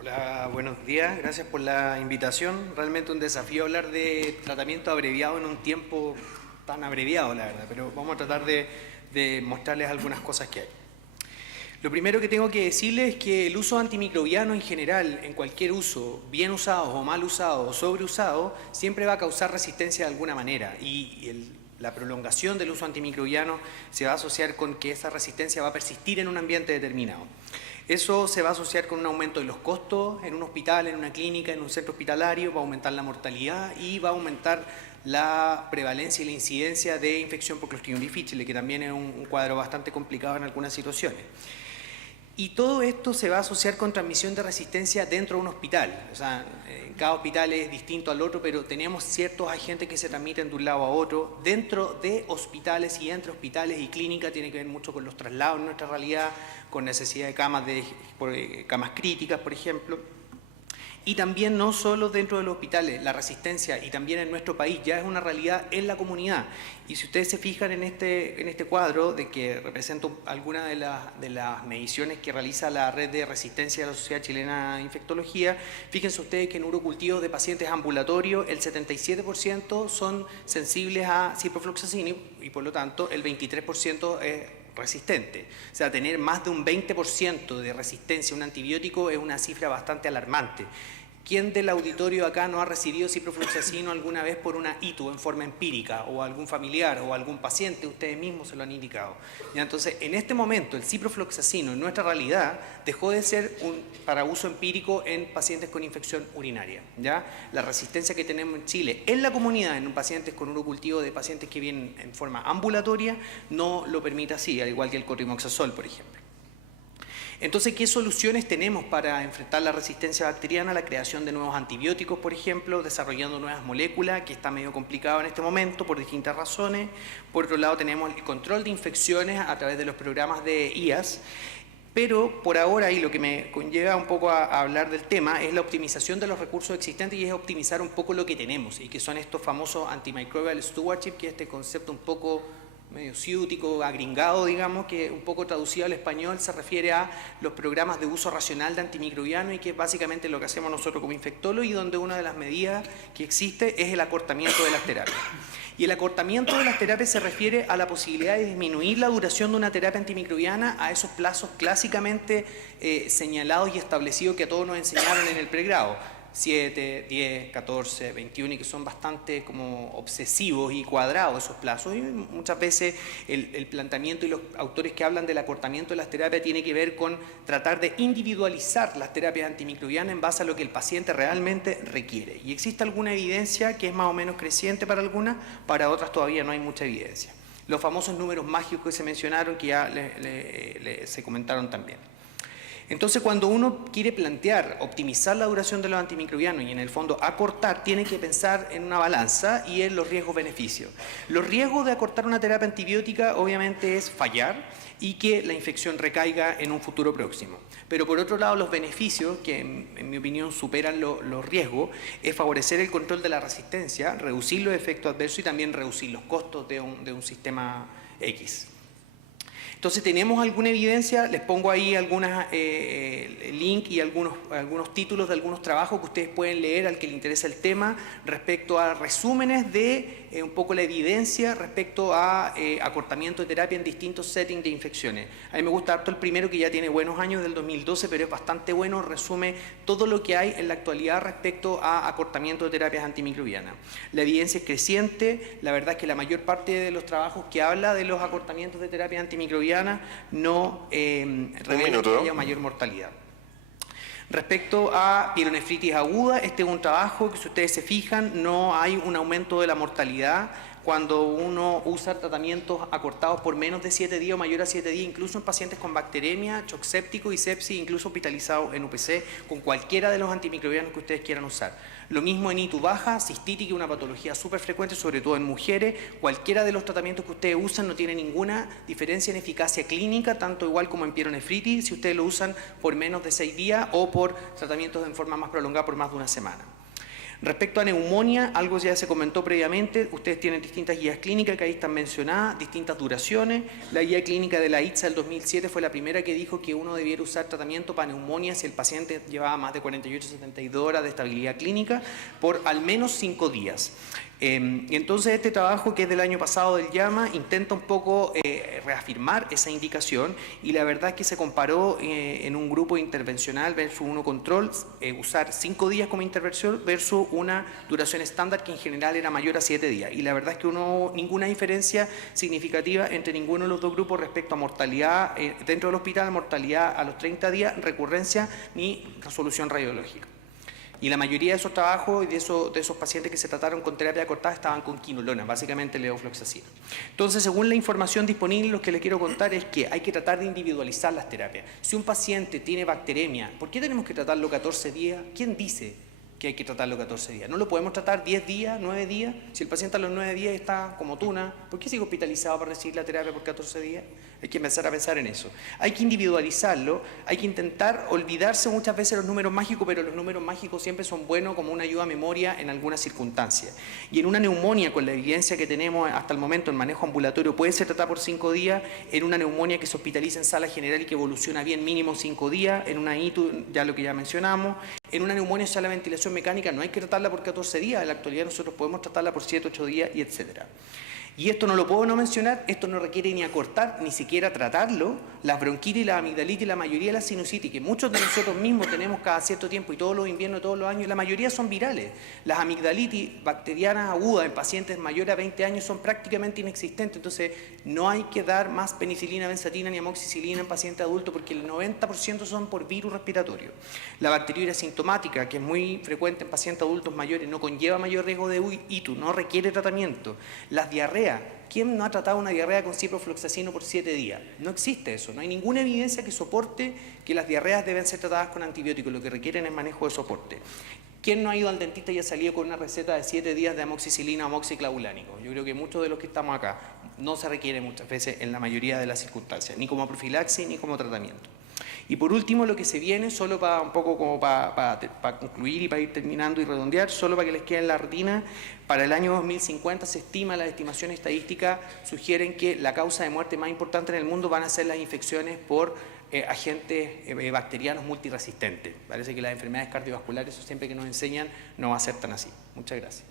Hola, buenos días. Gracias por la invitación. Realmente un desafío hablar de tratamiento abreviado en un tiempo tan abreviado, la verdad, pero vamos a tratar de mostrarles algunas cosas que hay. Lo primero que tengo que decirles es que el uso antimicrobiano en general, en cualquier uso, bien usado o mal usado o sobreusado, siempre va a causar resistencia de alguna manera y la prolongación del uso antimicrobiano se va a asociar con que esa resistencia va a persistir en un ambiente determinado. Eso se va a asociar con un aumento de los costos en un hospital, en una clínica, en un centro hospitalario, va a aumentar la mortalidad y va a aumentar la prevalencia y la incidencia de infección por Clostridium difficile, que también es un cuadro bastante complicado en algunas situaciones. Y todo esto se va a asociar con transmisión de resistencia dentro de un hospital. O sea, cada hospital es distinto al otro, pero tenemos ciertos agentes que se transmiten de un lado a otro. Dentro de hospitales y entre hospitales y clínicas tiene que ver mucho con los traslados en nuestra realidad, con necesidad de camas críticas, por ejemplo. Y también no solo dentro de los hospitales, la resistencia y también en nuestro país ya es una realidad en la comunidad. Y si ustedes se fijan en este cuadro de que representa algunas de las mediciones que realiza la red de resistencia de la Sociedad Chilena de Infectología, fíjense ustedes que en urocultivos de pacientes ambulatorios el 77% son sensibles a ciprofloxacin y por lo tanto el 23% es resistente. O sea, tener más de un 20% de resistencia a un antibiótico es una cifra bastante alarmante. ¿Quién del auditorio acá no ha recibido ciprofloxacino alguna vez por una ITU en forma empírica, o algún familiar o algún paciente? Ustedes mismos se lo han indicado. ¿Ya? Entonces, en este momento, el ciprofloxacino en nuestra realidad dejó de ser para uso empírico en pacientes con infección urinaria. ¿Ya? La resistencia que tenemos en Chile en la comunidad, en pacientes con urocultivo de pacientes que vienen en forma ambulatoria, no lo permite así, al igual que el cotrimoxazol, por ejemplo. Entonces, ¿qué soluciones tenemos para enfrentar la resistencia bacteriana? La creación de nuevos antibióticos, por ejemplo, desarrollando nuevas moléculas, que está medio complicado en este momento por distintas razones. Por otro lado, tenemos el control de infecciones a través de los programas de IAS. Pero por ahora, y lo que me conlleva un poco a hablar del tema, es la optimización de los recursos existentes y es optimizar un poco lo que tenemos, y que son estos famosos antimicrobial stewardship, que es este concepto un poco medio ciútico, agringado, digamos, que un poco traducido al español se refiere a los programas de uso racional de antimicrobiano, y que es básicamente lo que hacemos nosotros como infectólogos, y donde una de las medidas que existe es el acortamiento de las terapias. Y el acortamiento de las terapias se refiere a la posibilidad de disminuir la duración de una terapia antimicrobiana a esos plazos clásicamente señalados y establecidos que a todos nos enseñaron en el pregrado. 7, 10, 14, 21, y que son bastante como obsesivos y cuadrados esos plazos. Y muchas veces el planteamiento y los autores que hablan del acortamiento de las terapias tiene que ver con tratar de individualizar las terapias antimicrobianas en base a lo que el paciente realmente requiere. Y existe alguna evidencia que es más o menos creciente para algunas, para otras todavía no hay mucha evidencia. Los famosos números mágicos que se mencionaron, que ya se comentaron también. Entonces, cuando uno quiere plantear optimizar la duración de los antimicrobianos y en el fondo acortar, tiene que pensar en una balanza y en los riesgos-beneficios. Los riesgos de acortar una terapia antibiótica obviamente es fallar y que la infección recaiga en un futuro próximo. Pero por otro lado, los beneficios, que en mi opinión superan los riesgos, es favorecer el control de la resistencia, reducir los efectos adversos y también reducir los costos de un sistema X. Entonces, ¿tenemos alguna evidencia? Les pongo ahí algunas links y algunos títulos de algunos trabajos que ustedes pueden leer al que le interesa el tema respecto a resúmenes de un poco la evidencia respecto a acortamiento de terapia en distintos settings de infecciones. A mí me gusta harto el primero, que ya tiene buenos años, del 2012, pero es bastante bueno, resume todo lo que hay en la actualidad respecto a acortamiento de terapias antimicrobianas. La evidencia es creciente, la verdad es que la mayor parte de los trabajos que habla de los acortamientos de terapias antimicrobianas no revela que haya mayor mortalidad. Respecto a pielonefritis aguda, este es un trabajo que, si ustedes se fijan, no hay un aumento de la mortalidad cuando uno usa tratamientos acortados por menos de 7 días o mayor a 7 días, incluso en pacientes con bacteremia, shock séptico y sepsis, incluso hospitalizados en UPC, con cualquiera de los antimicrobianos que ustedes quieran usar. Lo mismo en ITU baja, cistitis, una patología súper frecuente, sobre todo en mujeres. Cualquiera de los tratamientos que ustedes usan no tiene ninguna diferencia en eficacia clínica, tanto igual como en pielonefritis, si ustedes lo usan por menos de 6 días o por tratamientos en forma más prolongada por más de una semana. Respecto a neumonía, algo ya se comentó previamente, ustedes tienen distintas guías clínicas que ahí están mencionadas, distintas duraciones. La guía clínica de la ITSA del 2007 fue la primera que dijo que uno debiera usar tratamiento para neumonía si el paciente llevaba más de 48 a 72 horas de estabilidad clínica por al menos 5 días. Y entonces este trabajo, que es del año pasado del JAMA, intenta un poco reafirmar esa indicación, y la verdad es que se comparó en un grupo intervencional versus uno control, usar 5 días como intervención versus una duración estándar que en general era mayor a 7 días. Y la verdad es que ninguna diferencia significativa entre ninguno de los dos grupos respecto a mortalidad dentro del hospital, mortalidad a los 30 días, recurrencia ni resolución radiológica. Y la mayoría de esos trabajos y de esos pacientes que se trataron con terapia cortada estaban con quinolona, básicamente levofloxacina. Entonces, según la información disponible, lo que les quiero contar es que hay que tratar de individualizar las terapias. Si un paciente tiene bacteremia, ¿por qué tenemos que tratarlo 14 días? ¿Quién dice que hay que tratarlo 14 días? ¿No lo podemos tratar 10 días, 9 días? Si el paciente a los 9 días está como tuna, ¿por qué sigue hospitalizado para recibir la terapia por 14 días? Hay que empezar a pensar en eso. Hay que individualizarlo, hay que intentar olvidarse muchas veces los números mágicos, pero los números mágicos siempre son buenos como una ayuda a memoria en algunas circunstancias. Y en una neumonía, con la evidencia que tenemos hasta el momento en manejo ambulatorio, puede ser tratada por 5 días, en una neumonía que se hospitaliza en sala general y que evoluciona bien, mínimo 5 días, en una ITU, ya lo que ya mencionamos. En una neumonía en sala de ventilación mecánica no hay que tratarla por 14 días, en la actualidad nosotros podemos tratarla por 7, 8 días, y etcétera. Y esto no lo puedo no mencionar, esto no requiere ni acortar, ni siquiera tratarlo. Las bronquitis, la amigdalitis, la mayoría de las sinusitis, que muchos de nosotros mismos tenemos cada cierto tiempo y todos los inviernos, todos los años, la mayoría son virales. Las amigdalitis bacterianas agudas en pacientes mayores a 20 años son prácticamente inexistentes, entonces no hay que dar más penicilina, benzatina ni amoxicilina en pacientes adultos porque el 90% son por virus respiratorio. La bacteriuria sintomática, que es muy frecuente en pacientes adultos mayores, no conlleva mayor riesgo de ITU, no requiere tratamiento. Las diarreas, ¿quién no ha tratado una diarrea con ciprofloxacino por 7 días? No existe eso, no hay ninguna evidencia que soporte que las diarreas deben ser tratadas con antibióticos, lo que requieren es manejo de soporte. ¿Quién no ha ido al dentista y ha salido con una receta de 7 días de amoxicilina o amoxiclavulánico? Yo creo que muchos de los que estamos acá no se requiere muchas veces en la mayoría de las circunstancias, ni como profilaxis ni como tratamiento. Y por último, lo que se viene, solo para un poco como para concluir y para ir terminando y redondear, solo para que les quede en la retina, para el año 2050 se estima, las estimaciones estadísticas sugieren que la causa de muerte más importante en el mundo van a ser las infecciones por agentes bacterianos multiresistentes. Parece que las enfermedades cardiovasculares, eso siempre que nos enseñan, no va a ser tan así. Muchas gracias.